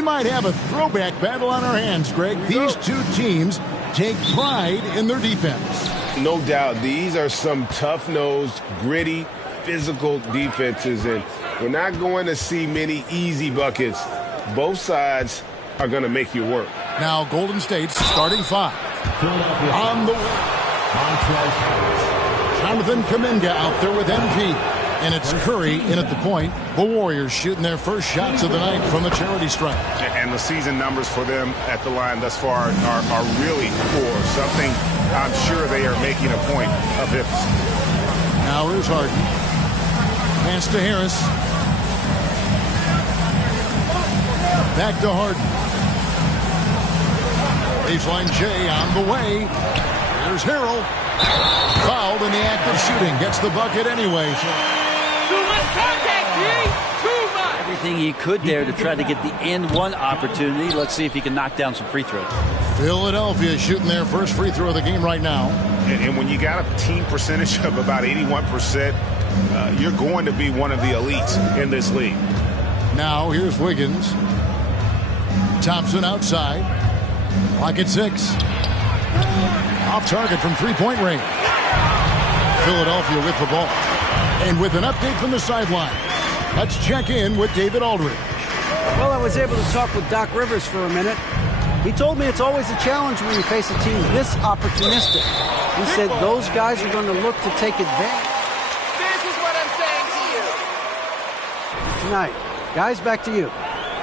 We might have a throwback battle on our hands, Greg. These two teams take pride in their defense. No doubt. These are some tough-nosed, gritty, physical defenses, and we're not going to see many easy buckets. Both sides are going to make you work. Now Golden State's starting five. On the way. Jonathan Kuminga out there with MP. And it's Curry in at the point. The Warriors shooting their first shots of the night from the charity stripe. And the season numbers for them at the line thus far are really poor. Something I'm sure they are making a point of emphasis. Now here's Harden. Pass to Harris. Back to Harden. Baseline J on the way. Here's Harrell. Fouled in the act of shooting. Gets the bucket anyway. Too much contact, G. Too much. Everything he could there to try to get the and one opportunity. Let's see if he can knock down some free throws. Philadelphia shooting their first free throw of the game right now. And when you got a team percentage of about 81%, you're going to be one of the elites in this league. Now here's Wiggins. Thompson outside. Clock at 6. Off target from three-point range. Philadelphia with the ball. And with an update from the sideline, let's check in with David Aldridge. Well, I was able to talk with Doc Rivers for a minute. He told me it's always a challenge when you face a team this opportunistic. He said those guys are going to look to take advantage. This is what I'm saying to you. Tonight, guys, back to you.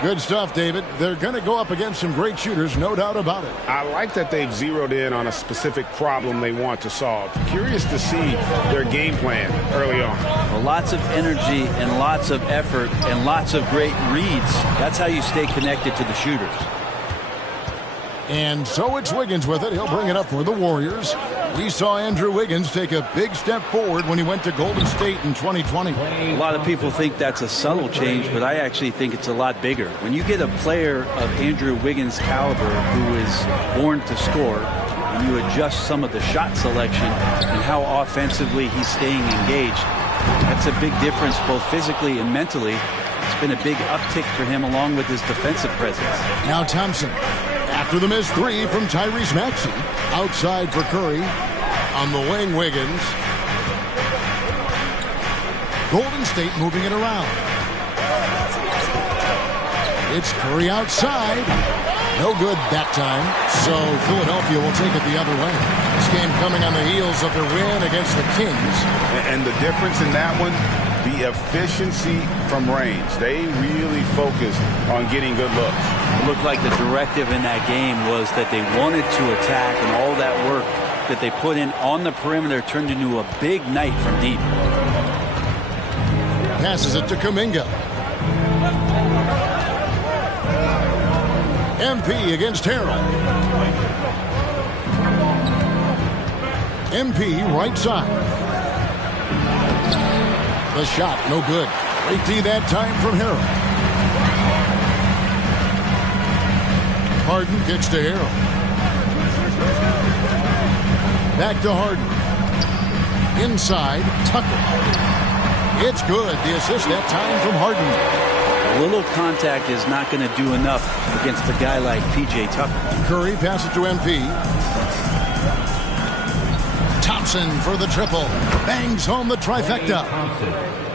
Good stuff, David. They're going to go up against some great shooters, no doubt about it. I like that they've zeroed in on a specific problem they want to solve. Curious to see their game plan early on. Well, lots of energy and lots of effort and lots of great reads. That's how you stay connected to the shooters. And so it's Wiggins with it. He'll bring it up for the Warriors. We saw Andrew Wiggins take a big step forward when he went to Golden State in 2020. A lot of people think that's a subtle change, but I actually think it's a lot bigger. When you get a player of Andrew Wiggins' caliber who is born to score, and you adjust some of the shot selection and how offensively he's staying engaged, that's a big difference both physically and mentally. It's been a big uptick for him along with his defensive presence. Now Thompson. After the missed three from Tyrese Maxey. Outside for Curry. On the wing, Wiggins. Golden State moving it around. It's Curry outside. No good that time. So Philadelphia will take it the other way. This game coming on the heels of their win against the Kings. And the difference in that one, the efficiency from range. They really focused on getting good looks. It looked like the directive in that game was that they wanted to attack, and all that work that they put in on the perimeter turned into a big night from deep. Passes it to Kuminga. MP against Harrell. MP right side. The shot, no good. Great D that time from Harrell. Harden gets to Harrell. Back to Harden. Inside, Tucker. It's good. The assist that time from Harden. A little contact is not going to do enough against a guy like P.J. Tucker. Curry passes to MP. Thompson for the triple. Bangs home the trifecta.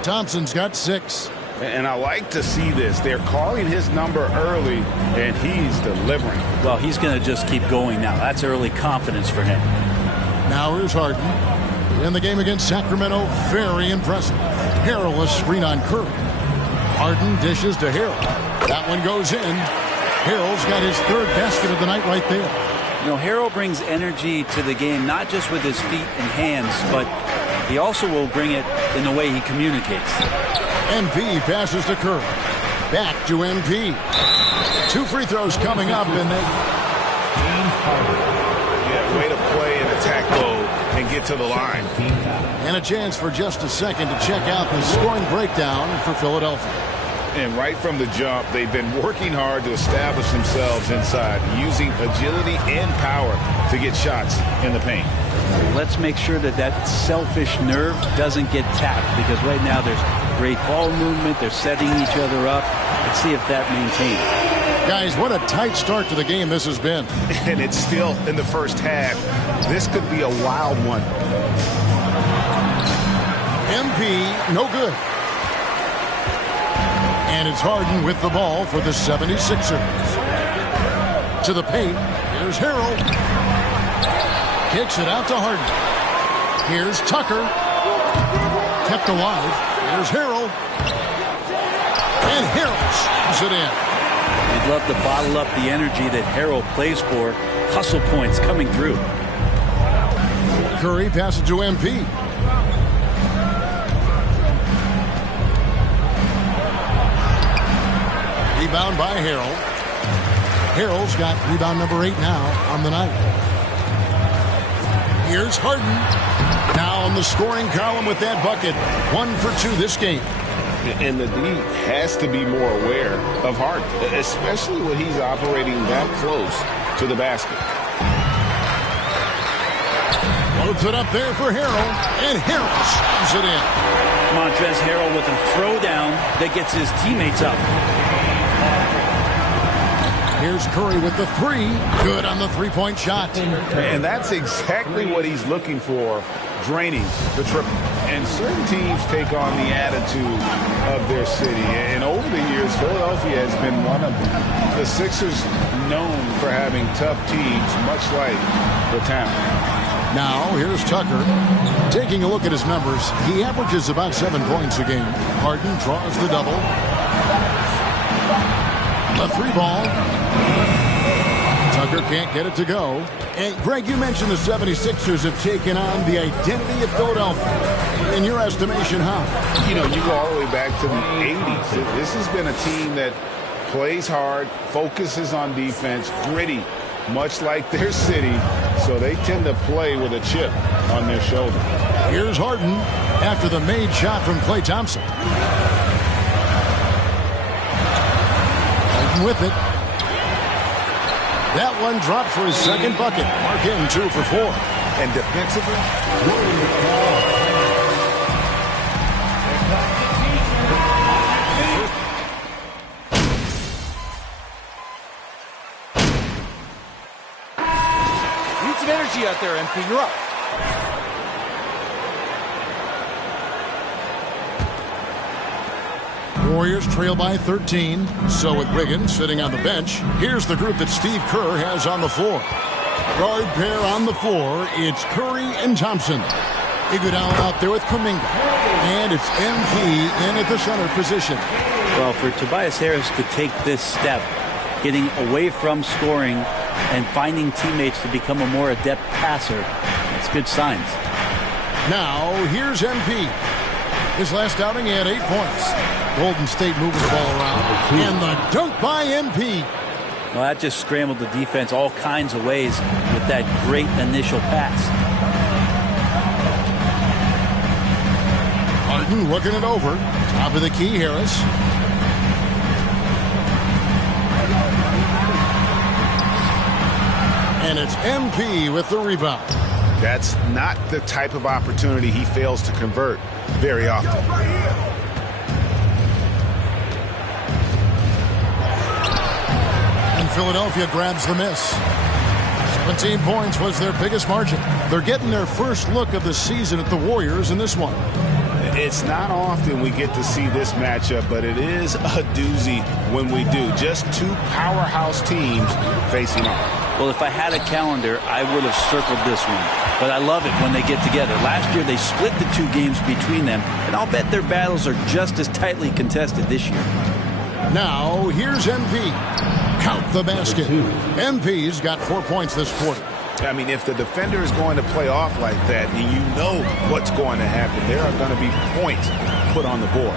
Thompson's got 6. And I like to see this. They're calling his number early, and he's delivering. Well, he's going to just keep going now. That's early confidence for him. Now here's Harden. In the game against Sacramento, very impressive. Harrell a screen on Curry. Harden dishes to Harrell. That one goes in. Harrell's got his 3rd basket of the night right there. You know, Harrell brings energy to the game, not just with his feet and hands, but he also will bring it in the way he communicates. MP passes to Curry. Back to MP. 2 free throws coming up, and they... Yeah, way to play and attack mode and get to the line. And a chance for just a second to check out the scoring breakdown for Philadelphia. And right from the jump, they've been working hard to establish themselves inside, using agility and power to get shots in the paint. Let's make sure that that selfish nerve doesn't get tapped, because right now there's great ball movement. They're setting each other up. Let's see if that maintains. Guys, what a tight start to the game this has been. And it's still in the first half. This could be a wild one. MP, no good. And it's Harden with the ball for the 76ers. To the paint. Here's Harrell. Kicks it out to Harden. Here's Tucker. Kept alive. Here's Harrell. And Harrell slams it in. You'd love to bottle up the energy that Harrell plays for. Hustle points coming through. Curry passes to MP. Rebound by Harrell. Harrell's got rebound number 8 now on the night. Here's Harden. Now on the scoring column with that bucket. 1 for 2 this game. And the D has to be more aware of Harden, especially when he's operating that close to the basket. Loads it up there for Harrell, and Harrell slams it in. Montrezl Harrell with a throwdown that gets his teammates up. Here's Curry with the 3. Good on the three-point shot. And that's exactly what he's looking for, draining the triple. And certain teams take on the attitude of their city. And over the years, Philadelphia has been one of them. The Sixers known for having tough teams, much like the town. Now, here's Tucker. Taking a look at his numbers, he averages about 7 points a game. Harden draws the double. The 3 ball. Tucker can't get it to go. And Greg, you mentioned the 76ers have taken on the identity of Philadelphia. In your estimation, how? You know, you go all the way back to the 80s. This has been a team that plays hard, focuses on defense, gritty, much like their city. So they tend to play with a chip on their shoulder. Here's Harden after the made shot from Klay Thompson. Harden with it. That one dropped for his second bucket. Mark him 2 for 4. And defensively, Need some energy out there, MP. You're up. Warriors trail by 13. So with Wiggins sitting on the bench, here's the group that Steve Kerr has on the floor. Guard pair on the floor. It's Curry and Thompson. Iguodala out there with Kuminga. And it's MP in at the center position. Well, for Tobias Harris to take this step, getting away from scoring and finding teammates to become a more adept passer, that's good signs. Now, here's MP. His last outing, he had 8 points. Golden State moving the ball around. And the dunk by MP. Well, that just scrambled the defense all kinds of ways with that great initial pass. Harden looking it over. Top of the key, Harris. And it's MP with the rebound. that's not the type of opportunity he fails to convert very often. Philadelphia grabs the miss. 17 points was their biggest margin. They're getting their first look of the season at the Warriors in this one. It's not often we get to see this matchup, but it is a doozy when we do. Just two powerhouse teams facing off. Well, if I had a calendar, I would have circled this one. But I love it when they get together. Last year, they split the two games between them, and I'll bet their battles are just as tightly contested this year. Now, here's MP. Count the basket. MP's got 4 points this quarter. I mean, if the defender is going to play off like that, and you know what's going to happen, there are going to be points put on the board.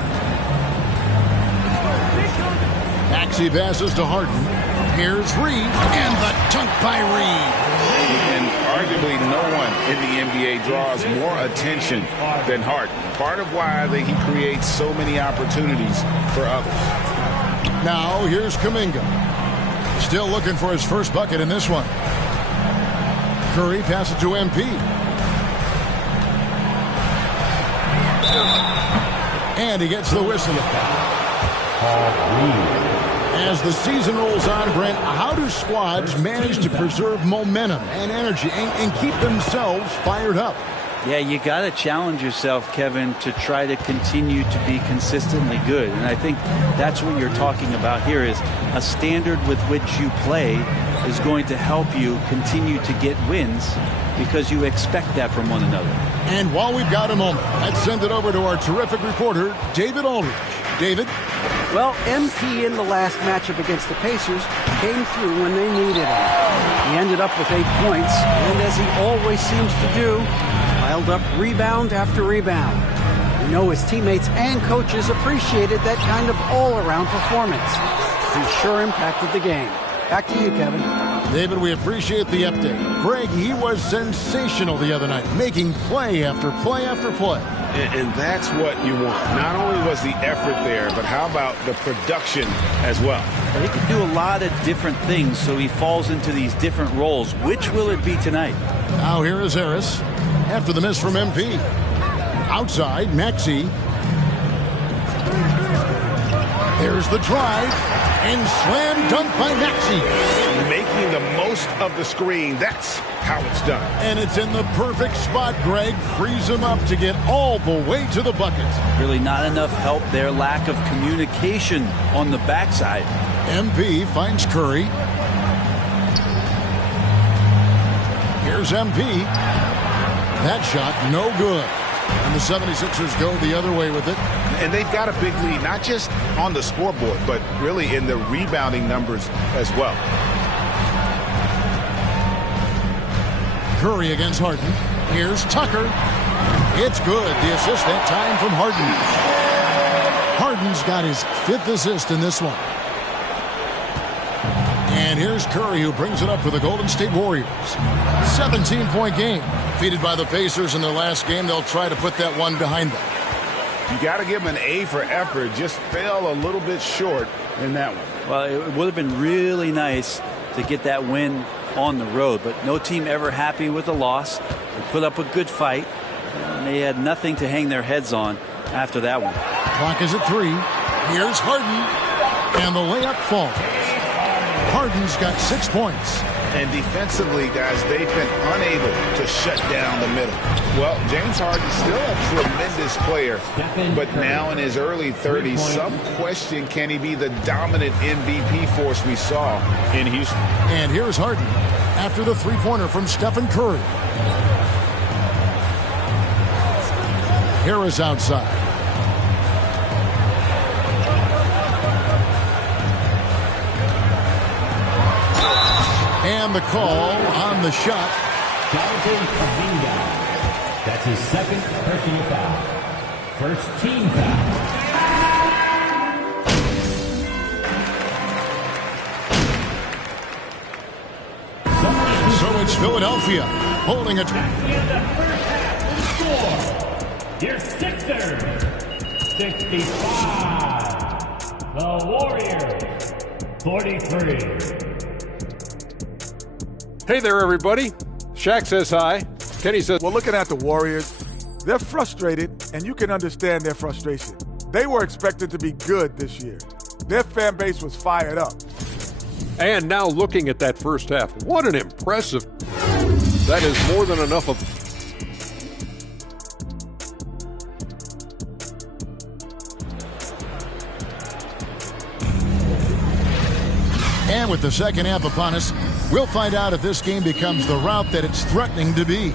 Maxey passes to Harden. Here's Reed, and the dunk by Reed. And arguably no one in the NBA draws more attention than Harden. Part of why he creates so many opportunities for others. Now, here's Kuminga. Still looking for his first bucket in this one. Curry passes to MP. And he gets the whistle. As the season rolls on, Brent, how do squads manage to preserve momentum and energy and keep themselves fired up? Yeah, you got to challenge yourself, Kevin, to try to continue to be consistently good. And I think that's what you're talking about here is a standard with which you play is going to help you continue to get wins because you expect that from one another. And while we've got a moment, let's send it over to our terrific reporter, David Aldridge. David? Well, MP in the last matchup against the Pacers came through when they needed him. He ended up with 8 points, and as he always seems to do, piled up rebound after rebound. We know his teammates and coaches appreciated that kind of all-around performance. He sure impacted the game. Back to you, Kevin. David, we appreciate the update. Greg, he was sensational the other night, making play after play after play. And that's what you want. Not only was the effort there, but how about the production as well? He can do a lot of different things, so he falls into these different roles. Which will it be tonight? Now here is Harris after the miss from MP. Outside, Maxey. There's the drive, and slam dunk by Maxey. Making the most of the screen, that's how it's done. And it's in the perfect spot, Greg. Frees him up to get all the way to the bucket. Really not enough help there. Lack of communication on the backside. MP finds Curry. Here's MP. That shot, no good. And the 76ers go the other way with it. And they've got a big lead, not just on the scoreboard, but really in the rebounding numbers as well. Curry against Harden. Here's Tucker. It's good. The assist that time from Harden. Harden's got his 5th assist in this one. And here's Curry, who brings it up for the Golden State Warriors. 17-point game. Defeated by the Pacers in their last game, they'll try to put that one behind them. You got to give them an A for effort. Just fell a little bit short in that one. Well, it would have been really nice to get that win on the road, but no team ever happy with a loss. They put up a good fight, and they had nothing to hang their heads on after that one. Clock is at 3. Here's Harden, and the layup falls. Harden's got 6 points. And defensively, guys, they've been unable to shut down the middle. Well, James Harden's still a tremendous player, but now in his early 30s, some question, can he be the dominant MVP force we saw in Houston? And here's Harden after the three-pointer from Stephen Curry. Harris outside. And the call on the shot. Jonathan Kuminga. That's his 2nd personal foul. First team foul. So it's Philadelphia holding a At the end of the first half, the score. Your Sixers, 65. The Warriors, 43. Hey there, everybody. Shaq says hi. Kenny says, well, looking at the Warriors, they're frustrated, and you can understand their frustration. They were expected to be good this year. Their fan base was fired up. and now looking at that first half, what an impressive. That is more than enough of. And with the second half upon us, we'll find out if this game becomes the route that it's threatening to be.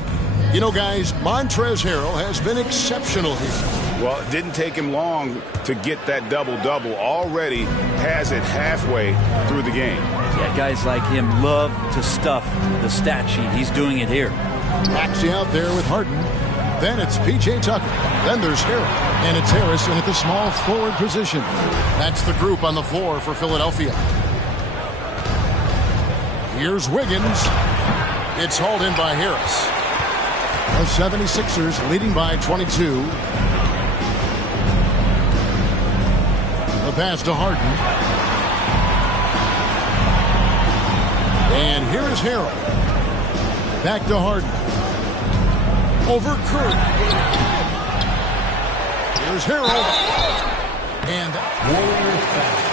You know, guys, Montrezl Harrell has been exceptional here. Well, it didn't take him long to get that double-double. Already has it halfway through the game. Yeah, guys like him love to stuff the stat sheet. He's doing it here. Maxey out there with Harden. Then it's P.J. Tucker. Then there's Harrell. And it's Harrison at the small forward position. That's the group on the floor for Philadelphia. Here's Wiggins. It's hauled in by Harris. The 76ers leading by 22. The pass to Harden. And here's Harrell. Back to Harden. Over Curry. Here's Harrell. And Warriors foul.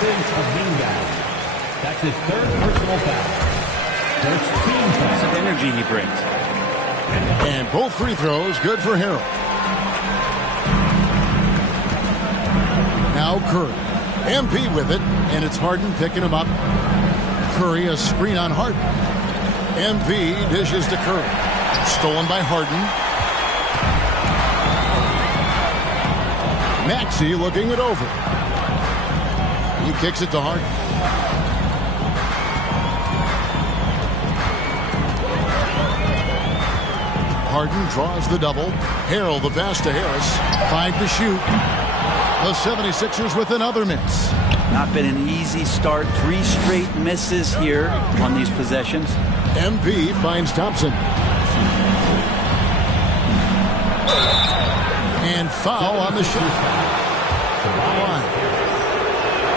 Jonathan Kuminga. That's his third personal foul. First team foul. Some energy he brings. And both free throws good for Harrell. Now Curry. MP with it, and it's Harden picking him up. Curry, a screen on Harden. MP dishes to Curry. Stolen by Harden. Maxey looking it over. He kicks it to Harden. Harden draws the double. Harrell the pass to Harris. 5 to shoot. The 76ers with another miss. Not been an easy start. 3 straight misses here on these possessions. MP finds Thompson. And foul on the shot.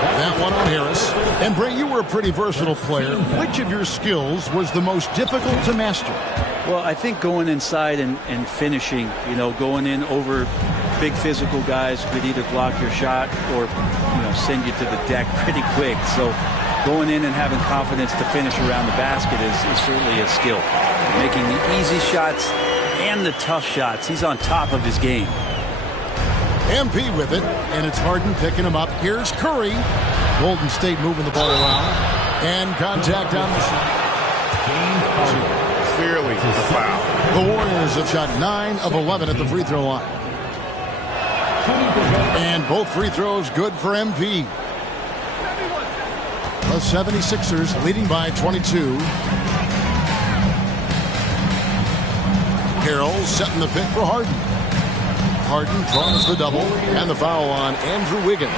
That one on Harris. And Bray, you were a pretty versatile player. Which of your skills was the most difficult to master? Well, I think going inside and finishing, going in over big physical guys could either block your shot or, send you to the deck pretty quick. So going in and having confidence to finish around the basket is certainly a skill. Making the easy shots and the tough shots. He's on top of his game. MP with it, and it's Harden picking him up. Here's Curry. Golden State moving the ball around. And contact on the shot. Clearly a foul. The Warriors have shot 9 of 11 at the free throw line. And both free throws good for MP. The 76ers leading by 22. Harrell setting the pick for Harden. Harden draws the double and the foul on Andrew Wiggins.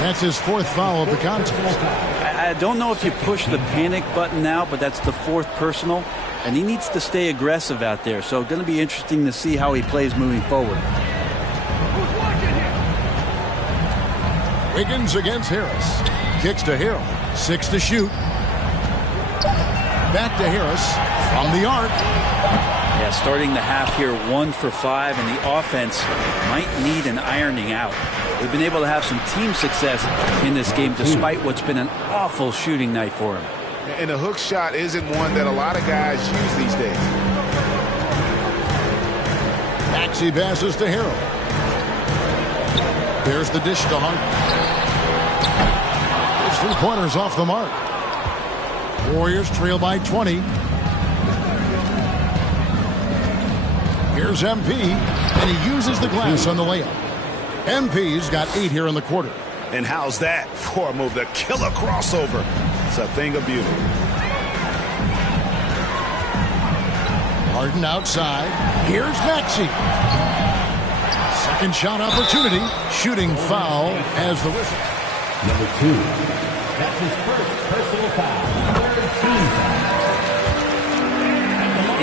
That's his 4th foul of the contest. I don't know if you push the panic button now, but that's the 4th personal, and he needs to stay aggressive out there. So going to be interesting to see how he plays moving forward. Wiggins against Harris. Kicks to Harrell. 6 to shoot. Back to Harris from the arc. Yeah, starting the half here 1 for 5, and the offense might need an ironing out. We've been able to have some team success in this game despite what's been an awful shooting night for him. And the hook shot isn't one that a lot of guys use these days. Maxey passes to Harrell. There's the dish to Harden. His 3-pointers off the mark. Warriors trail by 20. Here's MP, and he uses the glass on the layup. MP's got 8 here in the quarter. And how's that for a move? The killer crossover. It's a thing of beauty. Harden outside. Here's Maxey. Second shot opportunity. Shooting foul as the whistle. Number 2. That's his first personal foul. Third team foul.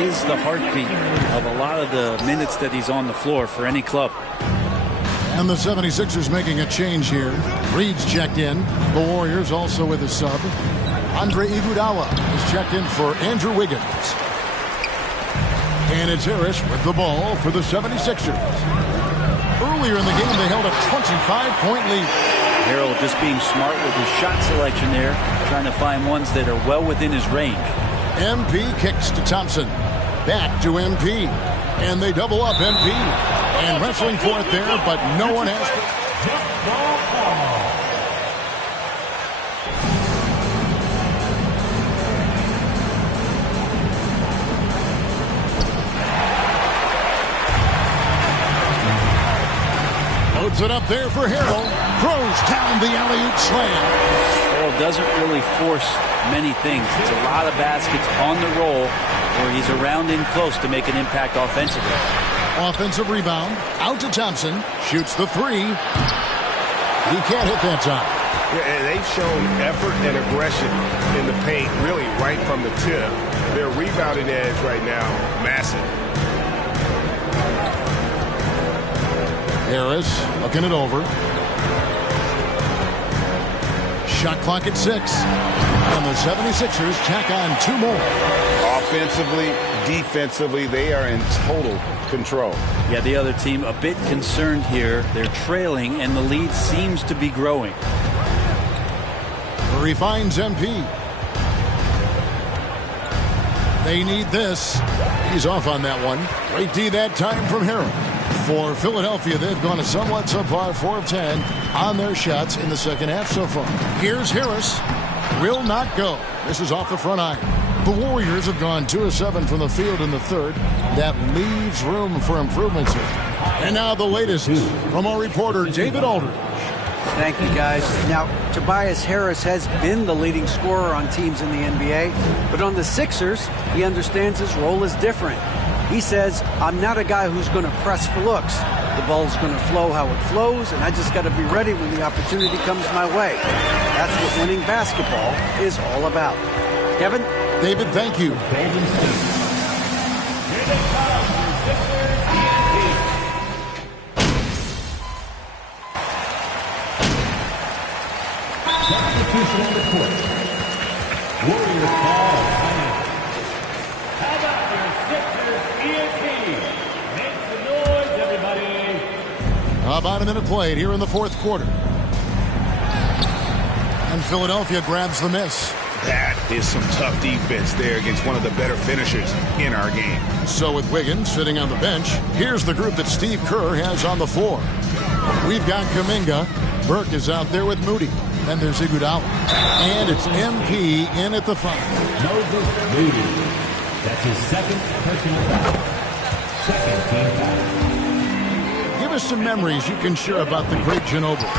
Is the heartbeat of a lot of the minutes that he's on the floor for any club. And the 76ers making a change here. Reed's checked in. The Warriors also with a sub. Andre Iguodala is checked in for Andrew Wiggins. And it's Harris with the ball for the 76ers. Earlier in the game, they held a 25-point lead. Harrell just being smart with his shot selection there, trying to find ones that are well within his range. MP kicks to Thompson. Back to MP. And they double up MP. And wrestling for it there, but no one has. Loads it up there for Harrell. Throws down the alley-oop slam. Harrell doesn't really force many things. It's a lot of baskets on the roll where he's around in close to make an impact offensively. Offensive rebound. Out to Thompson. Shoots the 3. He can't hit that time. Yeah, they've shown effort and aggression in the paint, really right from the tip. Their rebounding edge right now, massive. Harris looking it over. Shot clock at 6. And the 76ers tack on 2 more. Offensively, defensively, they are in total control. Yeah, the other team a bit concerned here. They're trailing, and the lead seems to be growing. Here he finds MP. They need this. He's off on that one. Great D that time from Harrell. For Philadelphia, they've gone a somewhat subpar 4 of 10 on their shots in the second half so far. Here's Harris. Will not go. This is off the front iron. The Warriors have gone 2 of 7 from the field in the third. That leaves room for improvements here. And now the latest from our reporter, David Aldridge. Thank you, guys. Now, Tobias Harris has been the leading scorer on teams in the NBA, but on the Sixers, he understands his role is different. He says, I'm not a guy who's going to press for looks. The ball's going to flow how it flows, and I just got to be ready when the opportunity comes my way. That's what winning basketball is all about. Kevin? David, thank you. Substitution on the court. Warriors call timeout. How about your Sixers ENT? Make some noise, everybody. About a minute played here in the fourth quarter. And Philadelphia grabs the miss. That is some tough defense there against one of the better finishers in our game. So with Wiggins sitting on the bench, here's the group that Steve Kerr has on the floor. We've got Kuminga. Burke is out there with Moody. Then there's Iguodala. And it's MP in at the 5. Moses Moody. That's his second personal foul. Second team foul. Give us some memories you can share about the great Ginobili.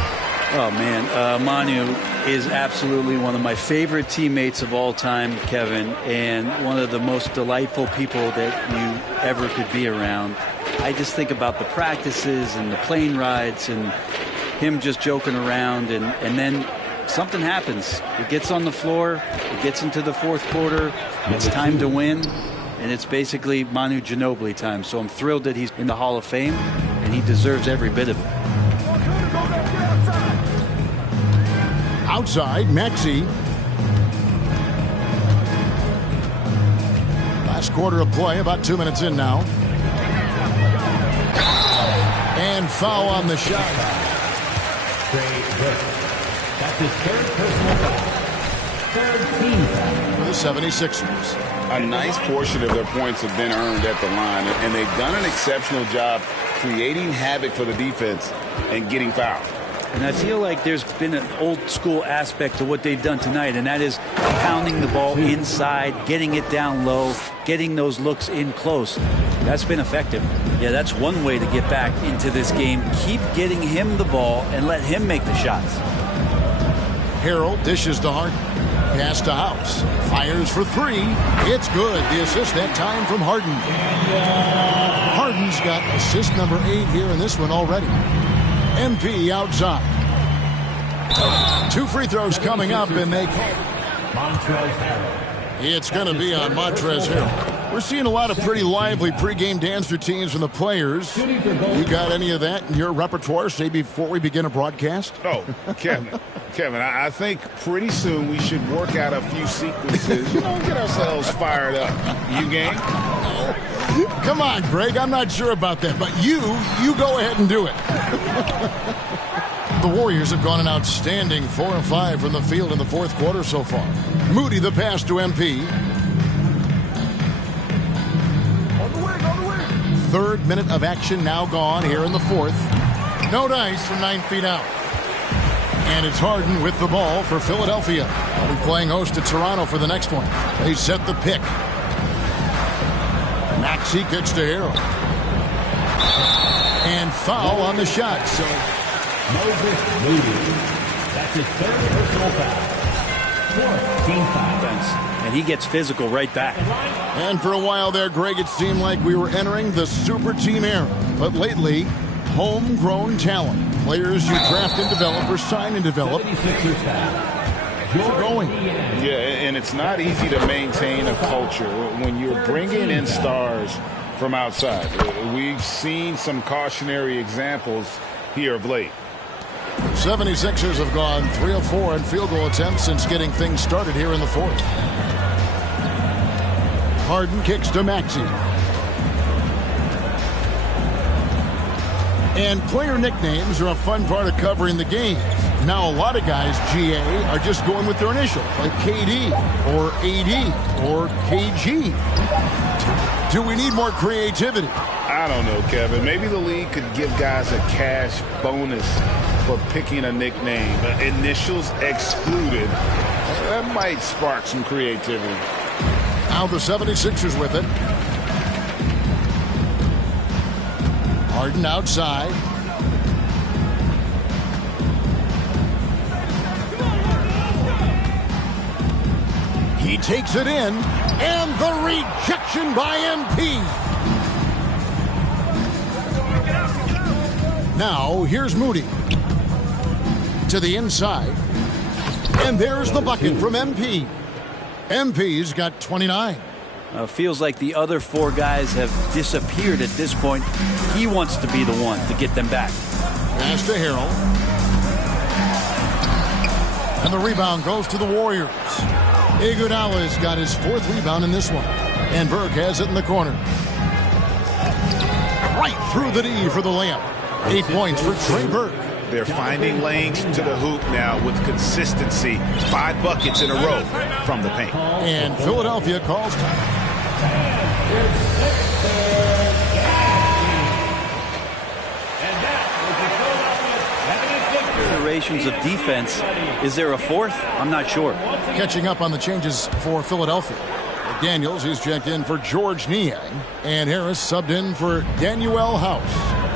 Oh, man. Manu is absolutely one of my favorite teammates of all time, Kevin, and one of the most delightful people that you ever could be around. I just think about the practices and the plane rides and him just joking around, and then something happens. It gets on the floor. It gets into the fourth quarter. It's time to win, and it's basically Manu Ginobili time. So I'm thrilled that he's in the Hall of Fame, and he deserves every bit of it. Outside, Maxey. Last quarter of play, about 2 minutes in now. And foul on the shot. That's his third personal foul. Third team foul. For the 76ers. A nice portion of their points have been earned at the line, and they've done an exceptional job creating havoc for the defense and getting fouled. And I feel like there's been an old-school aspect to what they've done tonight, and that is pounding the ball inside, getting it down low, getting those looks in close. That's been effective. Yeah, that's one way to get back into this game. Keep getting him the ball and let him make the shots. Harrell dishes to Harden. Pass to House. Fires for 3. It's good. The assist that time from Harden. Harden's got assist number 8 here in this one already. MP outside. 2 free throws coming up, and they call it. Montrezl Harrell. It's going to be on Montrezl Harrell. We're seeing a lot of pretty lively pregame dance routines from the players. You got any of that in your repertoire, say, before we begin a broadcast? Oh, Kevin, I think pretty soon we should work out a few sequences, get ourselves fired up. You game? Come on, Greg. I'm not sure about that, but you go ahead and do it. The Warriors have gone an outstanding 4 of 5 from the field in the fourth quarter so far. Moody the pass to MP. Third minute of action now gone here in the fourth. No dice from 9 feet out. And it's Harden with the ball for Philadelphia. They'll be playing host to Toronto for the next one. They set the pick. Maxey kicks to Harrell. And foul on the shot. So Moses Moody. That's his third personal foul. Fourth team foul. And he gets physical right back. And for a while there, Greg, it seemed like we were entering the super team era. But lately, homegrown talent. Players you draft and develop or sign and develop. 76ers foul. Going. Yeah, and it's not easy to maintain a culture when you're bringing in stars from outside. We've seen some cautionary examples here of late. 76ers have gone 3 of 4 in field goal attempts since getting things started here in the fourth. Harden kicks to Maxey. And player nicknames are a fun part of covering the game. Now, a lot of guys, GA, are just going with their initial, like KD or AD or KG. Do we need more creativity? I don't know, Kevin. Maybe the league could give guys a cash bonus for picking a nickname. Initials excluded. That might spark some creativity. Now the 76ers with it. Harden outside. He takes it in, and the rejection by MP. Now, here's Moody. To the inside. And there's the bucket from MP. MP's got 29. Feels like the other four guys have disappeared at this point. He wants to be the one to get them back. Pass to Harrell. And the rebound goes to the Warriors. Iguodala's got his 4th rebound in this one. And Burke has it in the corner. Right through the D for the layup. 8 points for Trey Burke. They're finding lanes to the hoop now with consistency. 5 buckets in a row from the paint. And Philadelphia calls time. Iterations of defense. Is there a 4th? I'm not sure. Catching up on the changes for Philadelphia. Daniels, he's checked in for George Niang. And Harris subbed in for Danuel House.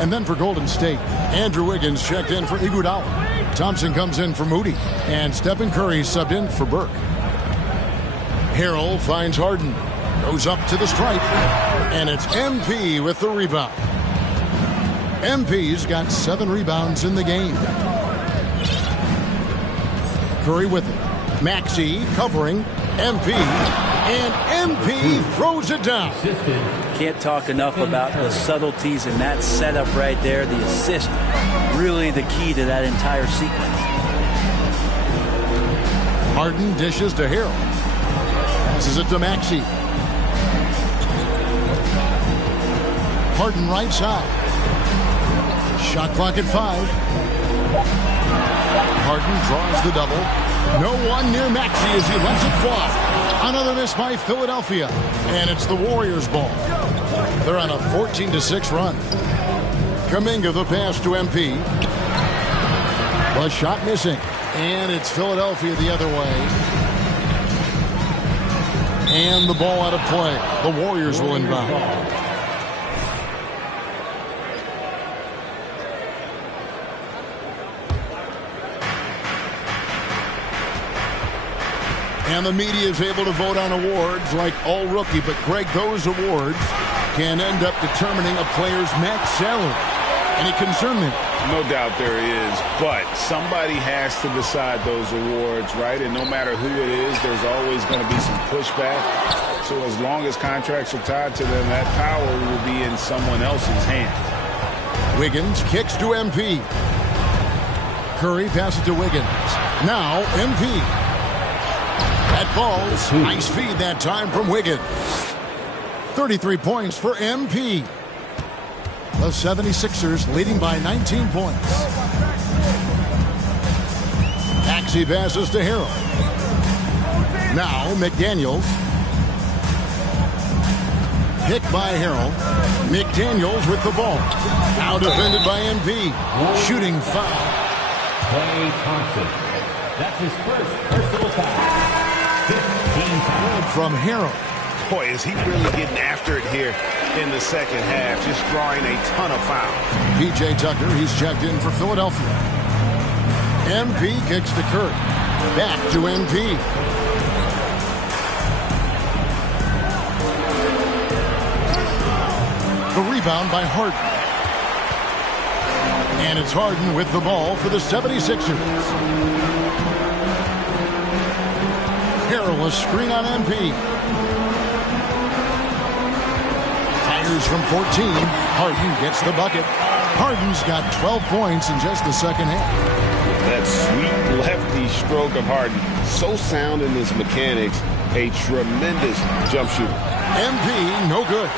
And then for Golden State, Andrew Wiggins checked in for Iguodala. Thompson comes in for Moody. And Stephen Curry subbed in for Burke. Harrell finds Harden. Goes up to the stripe. And it's MP with the rebound. MP's got 7 rebounds in the game. Curry with it. Maxey covering MP. And MP throws it down. Can't talk enough about the subtleties in that setup right there. The assist, really the key to that entire sequence. Harden dishes to Harrell. Passes it to Maxey. Harden right side. Shot clock at 5. Harden draws the double. No one near Maxey as he lets it fly. Another miss by Philadelphia. And it's the Warriors' ball. They're on a 14-6 run. Kuminga the pass to MP. The shot missing. And it's Philadelphia the other way. And the ball out of play. The Warriors will inbound. And the media is able to vote on awards like All Rookie. But, Greg, those awards can end up determining a player's max salary. Any concern there? No doubt there is, but somebody has to decide those awards, right? And no matter who it is, there's always going to be some pushback. So as long as contracts are tied to them, that power will be in someone else's hand. Wiggins kicks to MP. Curry passes to Wiggins. Now MP. That falls. Nice feed that time from Wiggins. 33 points for MP. The 76ers leading by 19 points. Maxey passes to Harrell. Now McDaniels. Picked by Harrell. McDaniels with the ball. Now defended by MP. Shooting foul. Klay Thompson. That's his first personal foul. 15 fouls. From Harrell. Boy, is he really getting after it here in the second half, just drawing a ton of fouls. P.J. Tucker, he's checked in for Philadelphia. MP kicks to Curry. Back to MP. The rebound by Harden. And it's Harden with the ball for the 76ers. Harrell, a screen on MP. Fires from 14. Harden gets the bucket. Harden's got 12 points in just the second half. That sweet lefty stroke of Harden. So sound in his mechanics. A tremendous jump shooter. MP, no good.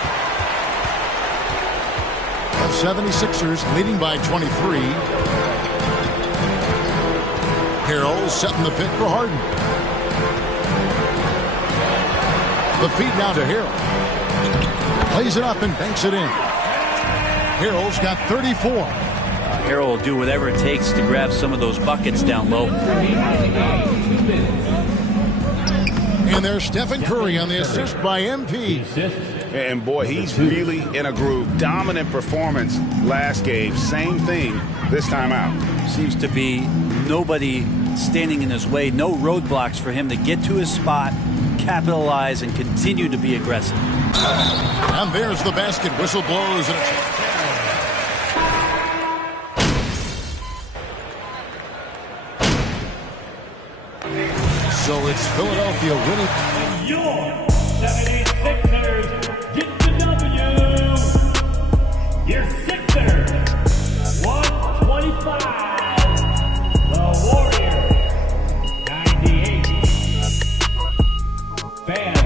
The 76ers leading by 23. Harrell setting the pick for Harden. The feed now to Harrell. Plays it up and banks it in. Harrell's got 34. Harrell will do whatever it takes to grab some of those buckets down low. And there's Stephen Curry on the assist by MP. And boy, he's really in a groove. Dominant performance last game. Same thing this time out. Seems to be nobody standing in his way. No roadblocks for him to get to his spot, capitalize, and continue to be aggressive. And there's the basket. Whistle blows. And so it's Philadelphia winning. Your 76ers get the W. Your Sixers, 125. The Warriors, 98. Fans.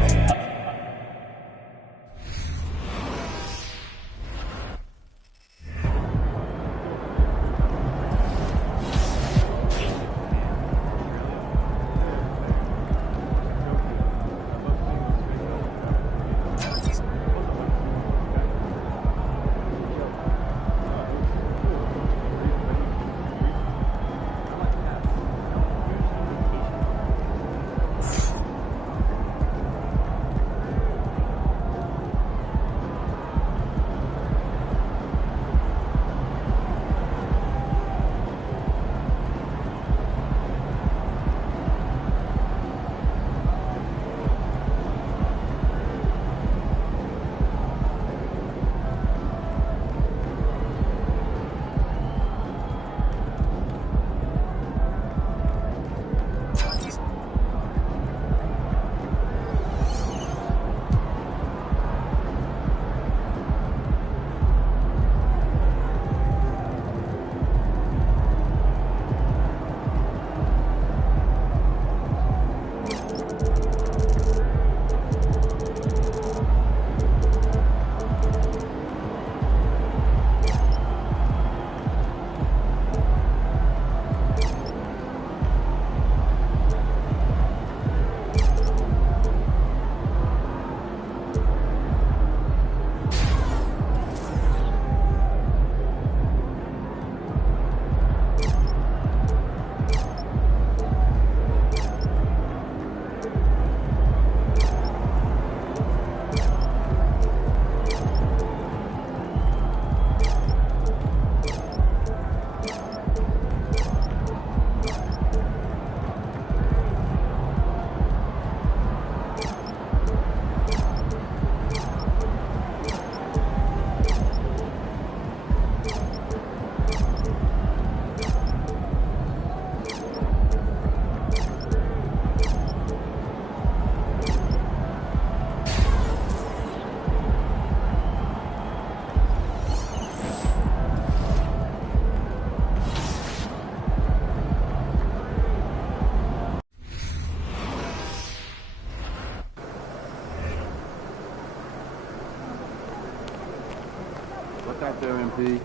What's out there, MP?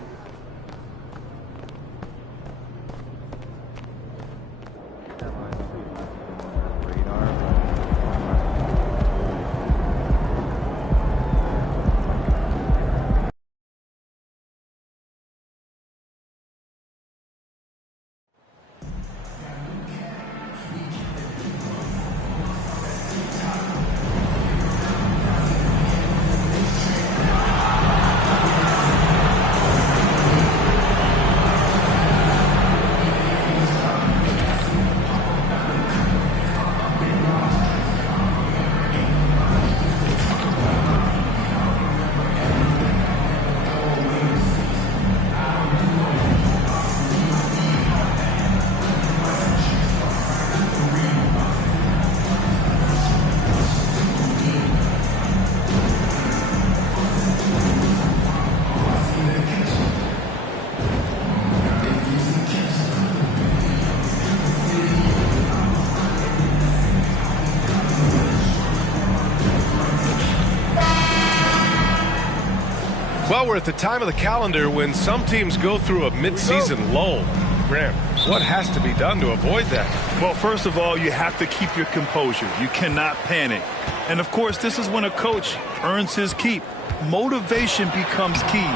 Well, we're at the time of the calendar when some teams go through a mid-season lull. Graham. What has to be done to avoid that? Well, first of all, you have to keep your composure. You cannot panic. And, of course, this is when a coach earns his keep. Motivation becomes key.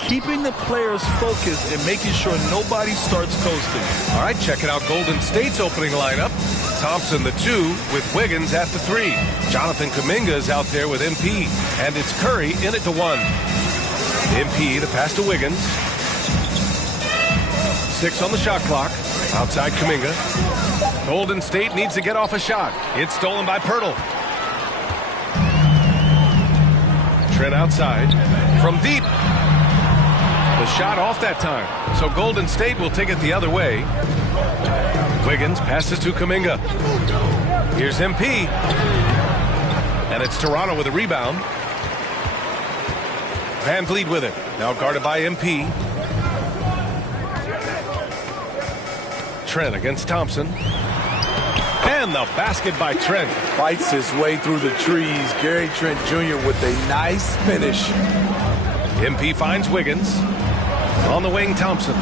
Keeping the players focused and making sure nobody starts coasting. All right, checking out Golden State's opening lineup. Thompson, the 2, with Wiggins at the 3. Jonathan Kuminga is out there with MP. And it's Curry in it to 1. MP, the pass to Wiggins. 6 on the shot clock. Outside Kuminga. Golden State needs to get off a shot. It's stolen by Poeltl. Trent outside. From deep. The shot off that time. So Golden State will take it the other way. Wiggins passes to Kuminga. Here's MP. And it's Toronto with a rebound. Van Vliet with it. Now guarded by MP. Trent against Thompson. And the basket by Trent. Fights his way through the trees. Gary Trent Jr. with a nice finish. MP finds Wiggins. On the wing, Thompson.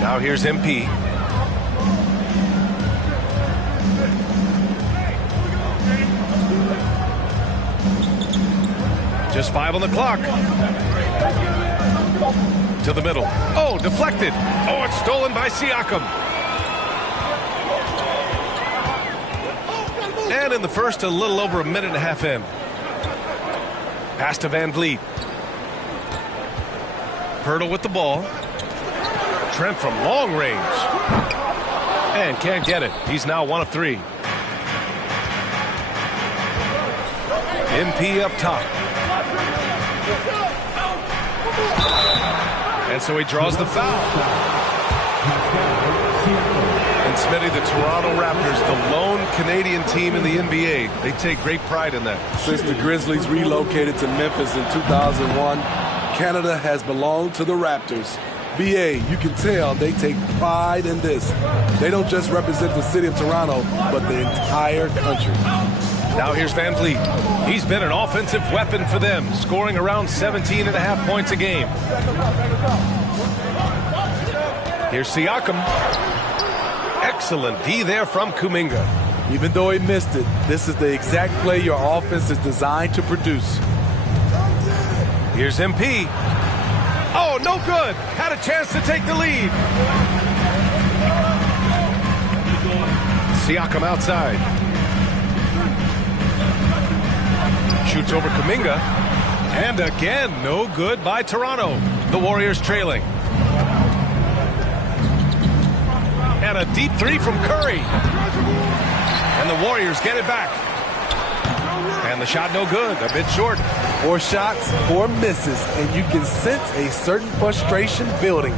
Now here's MP. Just 5 on the clock. To the middle. Oh, deflected. Oh, it's stolen by Siakam. And in the first, a little over a minute and a half in. Pass to Van Vliet. Poeltl with the ball. Trent from long range. And can't get it. He's now 1 of 3. MP up top. And so he draws the foul. And Smitty, the Toronto Raptors, the lone Canadian team in the NBA. They take great pride in that. Since the Grizzlies relocated to Memphis in 2001, Canada has belonged to the Raptors. BA, you can tell they take pride in this. They don't just represent the city of Toronto, but the entire country. Now here's Van Vliet. He's been an offensive weapon for them, scoring around 17.5 points a game. Here's Siakam. Excellent D there from Kuminga. Even though he missed it, this is the exact play your offense is designed to produce. Here's MP. Oh, no good. Had a chance to take the lead. Siakam outside. Shoots over Kuminga. And again, no good by Toronto. The Warriors trailing. And a deep 3 from Curry. And the Warriors get it back. And the shot no good, a bit short. 4 shots, 4 misses, and you can sense a certain frustration building.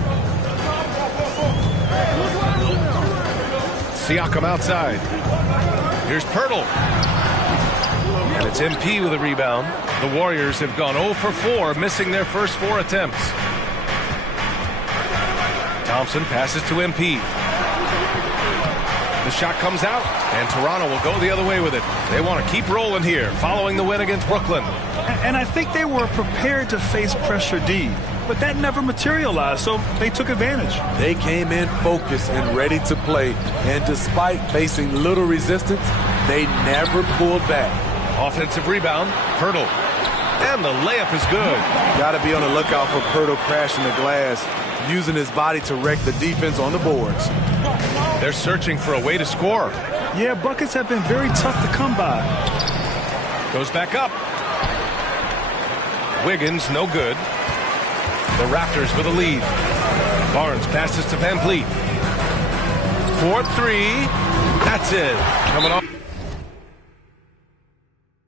Siakam outside. Here's Poeltl. And it's MP with a rebound. The Warriors have gone 0 for 4, missing their first 4 attempts. Thompson passes to MP. The shot comes out, and Toronto will go the other way with it. They want to keep rolling here, following the win against Brooklyn. And I think they were prepared to face pressure D, but that never materialized, so they took advantage. They came in focused and ready to play, and despite facing little resistance, they never pulled back. Offensive rebound, Poeltl. And the layup is good. Got to be on the lookout for Poeltl crashing the glass, using his body to wreck the defense on the boards. They're searching for a way to score. Yeah, buckets have been very tough to come by. Goes back up. Wiggins, no good. The Raptors with a lead. Barnes passes to Van Vliet. 4-3. That's it. Coming off.